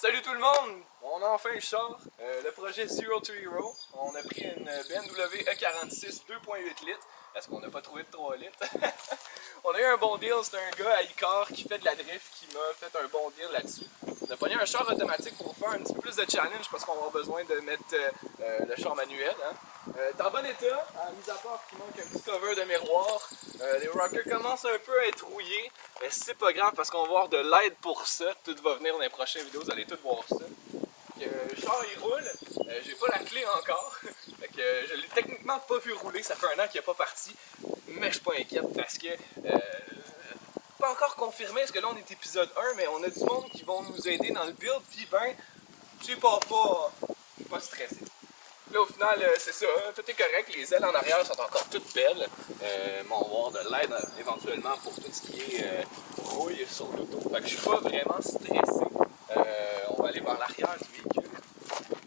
Salut tout le monde! On a enfin le char, le projet Zero to Hero. On a pris une BMW E46 2.8 litres parce qu'on n'a pas trouvé de 3 litres. On a eu un bon deal, c'est un gars à Icar qui fait de la drift qui m'a fait un bon deal là-dessus. On a pogné un char automatique pour faire un petit peu plus de challenge parce qu'on va avoir besoin de mettre le char manuel. T'es en bon état, mis à part qu'il manque un petit cover de miroir. Les rockers commencent un peu à être rouillés, mais c'est pas grave parce qu'on va avoir de l'aide pour ça. Tout va venir dans les prochaines vidéos, vous allez tous voir ça. Le char il roule, j'ai pas la clé encore, fait que je l'ai techniquement pas vu rouler, ça fait un an qu'il n'est pas parti, mais je suis pas inquiète parce que pas encore confirmé, parce que là on est épisode 1, mais on a du monde qui vont nous aider dans le build, puis ben, je suis pas stressé. Là au final c'est ça, tout est correct, les ailes en arrière sont encore toutes belles, mais on va avoir de l'aide éventuellement pour tout ce qui est rouille sur l'auto, fait que je suis pas vraiment stressé. On va aller vers l'arrière du véhicule.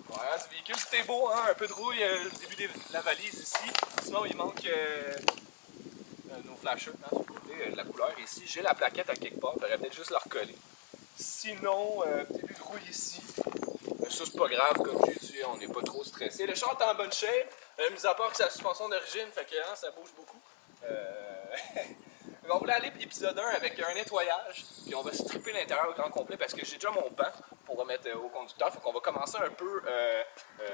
Voilà, du véhicule, c'était beau, hein? Un peu de rouille, le début de la valise ici. Sinon, il manque nos flashers, hein, sur le côté de la couleur ici. J'ai la plaquette à quelque part, il faudrait peut-être juste la recoller. Sinon, début de rouille ici. Mais ça, c'est pas grave, comme j'ai dit, on n'est pas trop stressé. Le char est en bonne shape, mis à part que c'est la suspension d'origine, fait que hein, ça bouge beaucoup. On voulait aller épisode 1 avec un nettoyage, puis on va stripper l'intérieur au grand complet parce que j'ai déjà mon banc pour remettre au conducteur. Fait qu'on va commencer un peu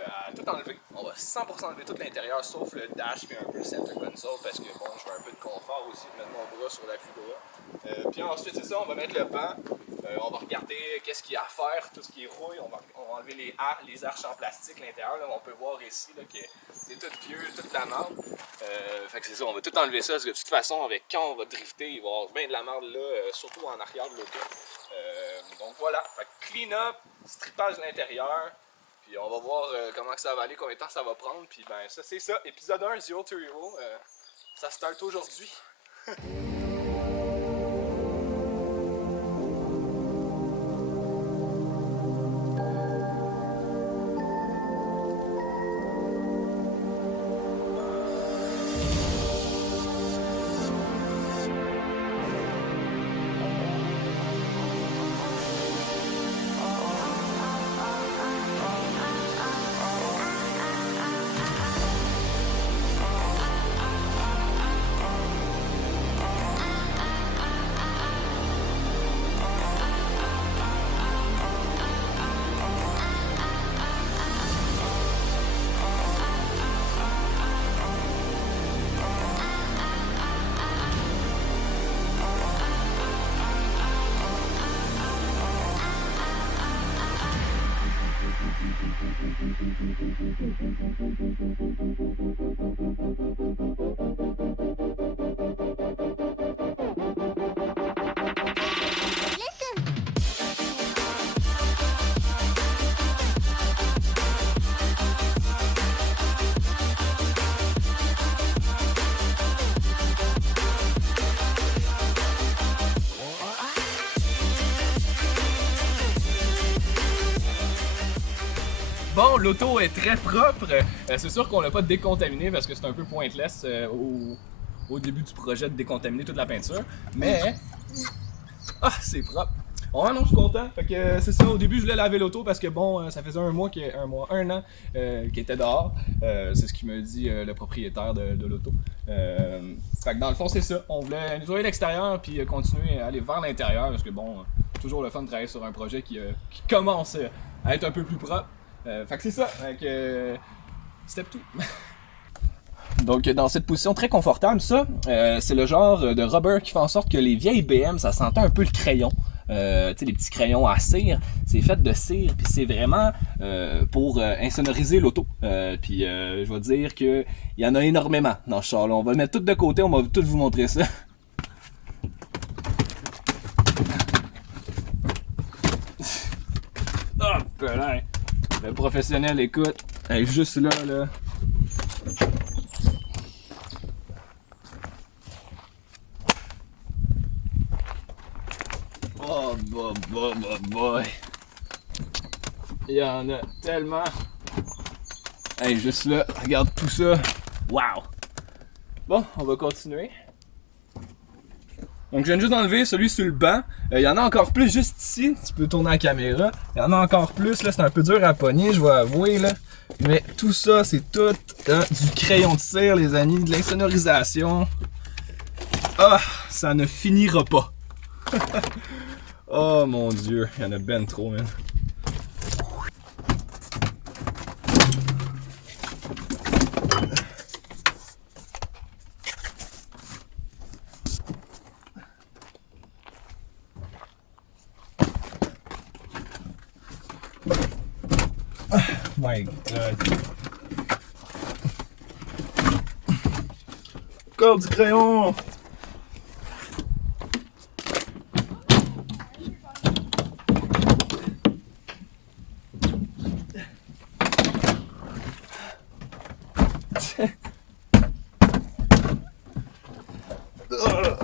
à tout enlever. On va 100% enlever tout l'intérieur sauf le dash et un peu le center console parce que bon, je veux un peu de confort aussi, de mettre mon bras sur l'appui droit. Puis ensuite, c'est ça, on va mettre le banc. On va regarder qu'est-ce qu'il y a à faire, tout ce qui est rouille. On va enlever les arches en plastique à l'intérieur. Là, on peut voir ici là, que c'est tout vieux, toute la marde. Fait que c'est ça, on va tout enlever ça parce que de toute façon, avec quand on va drifter, il va y avoir bien de la marde là, surtout en arrière de l'auto. Donc voilà, fait que clean up, strippage de l'intérieur. Puis on va voir comment que ça va aller, combien de temps ça va prendre. Puis ben ça c'est ça, épisode 1, Zero to Hero. Ça start aujourd'hui. Bon, l'auto est très propre. C'est sûr qu'on l'a pas décontaminé parce que c'est un peu pointless au début du projet de décontaminer toute la peinture. Mais, c'est propre. Ouais, non, je suis content. Fait que c'est ça, au début je voulais laver l'auto parce que bon, ça faisait un an qu'il était dehors. C'est ce qu'il me dit le propriétaire de l'auto. Fait que dans le fond c'est ça, on voulait nettoyer l'extérieur puis continuer à aller vers l'intérieur parce que bon, toujours le fun de travailler sur un projet qui commence à être un peu plus propre. Fait que c'est ça, c'était tout. Donc dans cette position très confortable, ça, c'est le genre de rubber qui fait en sorte que les vieilles BM, ça sentait un peu le crayon. Tu sais, les petits crayons à cire, c'est fait de cire, puis c'est vraiment pour insonoriser l'auto. Puis je vais dire qu'il y en a énormément dans ce char-là. On va le mettre tout de côté, on va tout vous montrer ça. Oh, putain! Le professionnel, écoute, elle est juste là. Oh, boy. Il y en a tellement. Hey, juste là, regarde tout ça. Wow! Bon, on va continuer. Donc je viens juste d'enlever celui sur le banc. Il y en a encore plus juste ici. Tu peux tourner la caméra. Il y en a encore plus. Là, c'est un peu dur à pogner, je vais avouer. Là. Mais tout ça, c'est tout du crayon de cire, les amis. De l'insonorisation. Ah, ça ne finira pas. Oh mon dieu, il y en a ben trop, man. My God. Encore du crayon.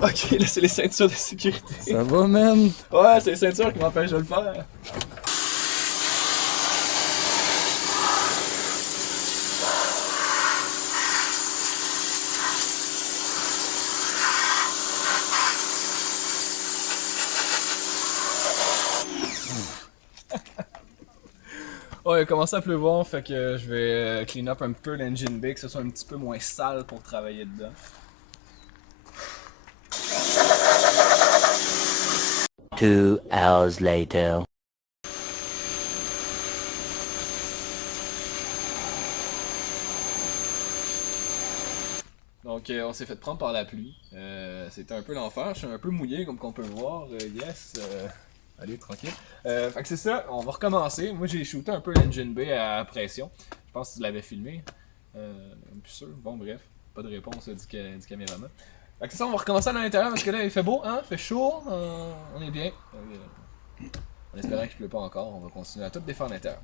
Ok, là c'est les ceintures de sécurité. Ça va, man? Ouais, c'est les ceintures qui m'empêchent de le faire. Ouais, il a commencé à pleuvoir, fait que je vais clean up un peu l'engine bay, que ce soit un petit peu moins sale pour travailler dedans. Two hours later. Donc on s'est fait prendre par la pluie. C'était un peu l'enfer, je suis un peu mouillé comme qu'on peut voir. Yes, allez tranquille. Fait que c'est ça, on va recommencer. Moi j'ai shooté un peu l'engine bay à pression. Je pense que tu l'avais filmé. Plus sûr. Bon bref, pas de réponse du caméraman. Fait que c'est ça, on va recommencer à l'intérieur parce que là il fait beau, hein, il fait chaud, on est bien. En espérant qu'il pleut pas encore, on va continuer à tout défendre à l'intérieur.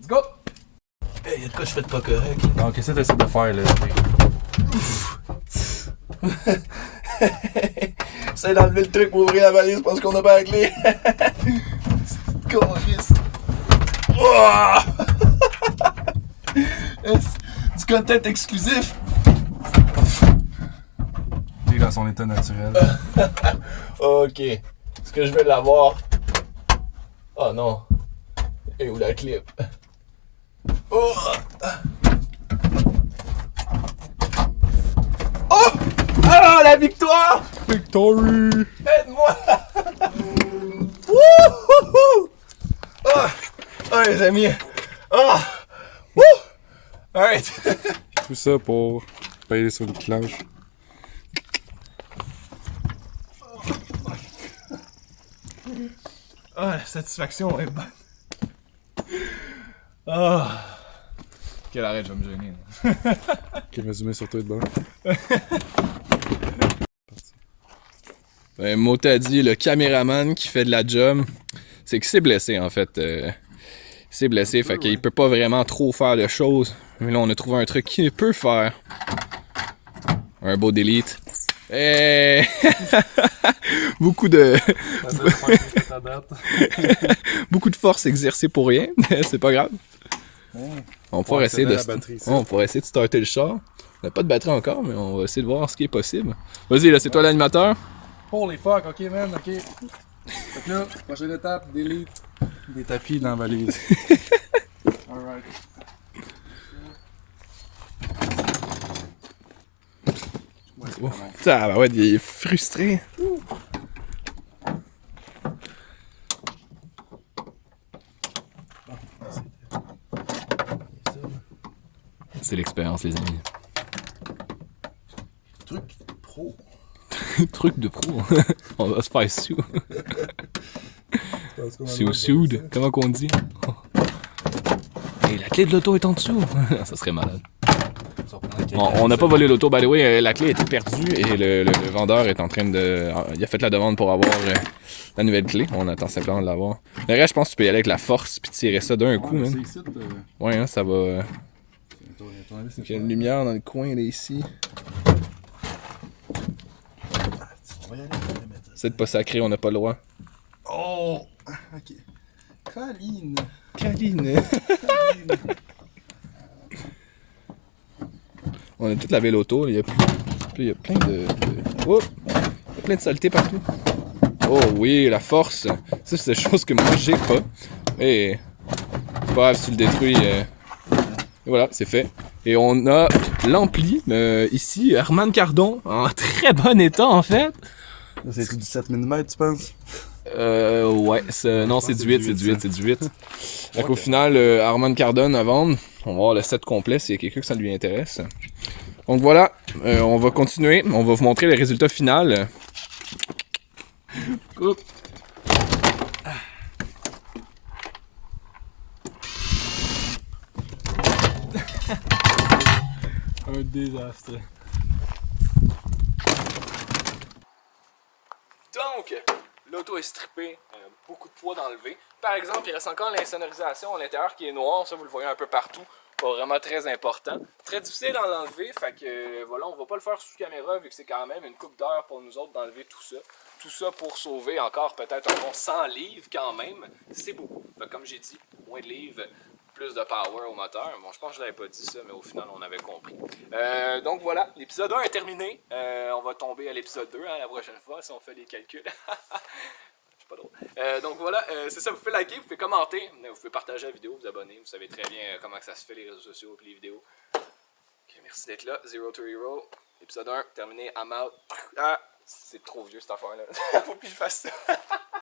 Let's go! Hey, y'a de quoi je fais de pas correct? Donc, qu'est-ce que tu essaies de faire là? Essaye d'enlever le truc pour ouvrir la valise parce qu'on a pas la clé. C'est calice. Oh! Du content exclusif. Il est dans son état naturel. Ok. Est-ce que je vais l'avoir? Oh non. Et où la clip? Oh! Oh! Ah, la victoire! Victory! Aide-moi! Wouhouhou! Ah! Ah, les amis! Ah! Wouh! Alright! Tout ça pour payer sur le clenche. Ah, la satisfaction est bonne. Ah! Quel arrêt, je vais me gêner. Ok, me zoomer sur toi de bord. Ben, mot t'a dit, le caméraman qui fait de la job, c'est qu'il s'est blessé en fait. Il s'est blessé, fait qu'il peut pas vraiment trop faire de choses. Mais là, on a trouvé un truc qu'il peut faire. Un beau delete. Et beaucoup de beaucoup de force exercée pour rien, c'est pas grave. On pourrait essayer on pourrait essayer de starter le char. On n'a pas de batterie encore, mais on va essayer de voir ce qui est possible. Vas-y, là, c'est toi l'animateur. Holy fuck, ok man, ok. Fait que là, prochaine étape, delete des tapis dans la valise. Alright. Oh, putain, bah ouais, il est frustré. C'est l'expérience, les amis. Truc pro. Truc de pro. On va se faire sous. Sous-soud, comment qu'on dit? Et la clé de l'auto est en dessous. Ça serait malade. On n'a pas volé l'auto, by the way, la clé était perdue et le vendeur est en train de... Il a fait la demande pour avoir la nouvelle clé. On attend simplement de l'avoir. Le reste, je pense que tu peux y aller avec la force puis tirer ça d'un coup, man. Ouais, hein, ça va... Il y a une lumière dans le coin, là, ici. C'est pas sacré, on n'a pas le droit. Oh! Ok. Colline. Caline. On a tout lavé l'auto, il y a plein de... Oh! plein de saleté partout. Oh oui, la force. Ça, c'est des choses que moi, j'ai pas. Et c'est pas grave si tu le détruis. Et voilà, c'est fait. Et on a l'ampli, ici, Harman Kardon, en très bon état, en fait. C'est du 7 mm, tu penses? Ouais, non, c'est du 8, c'est du 8, c'est du 8. Donc au final, Harman Kardon à vendre. On va voir le set complet s'il y a quelqu'un que ça lui intéresse. Donc voilà, on va continuer. On va vous montrer le résultat final. Coupe. Un désastre. Donc, l'auto est strippée, beaucoup de poids d'enlever. Par exemple, il reste encore l'insonorisation à l'intérieur qui est noire, ça vous le voyez un peu partout. Pas vraiment très important. Très difficile d'en enlever, fait que voilà, on va pas le faire sous caméra vu que c'est quand même une couple d'heures pour nous autres d'enlever tout ça. Tout ça pour sauver encore peut-être un bon 100 livres quand même. C'est beaucoup. Fait que comme j'ai dit, moins de livres, plus de power au moteur. Bon, je pense que je l'avais pas dit ça, mais au final, on avait compris. Donc voilà, l'épisode 1 est terminé. On va tomber à l'épisode 2 la prochaine fois si on fait les calculs. C'est pas drôle. Donc voilà, c'est ça. Vous pouvez liker, vous pouvez commenter, vous pouvez partager la vidéo, vous abonner. Vous savez très bien comment que ça se fait, les réseaux sociaux et les vidéos. Okay, merci d'être là. Zero to Hero. Épisode 1, terminé. I'm out. Ah, c'est trop vieux cette affaire-là. Faut plus que je fasse ça.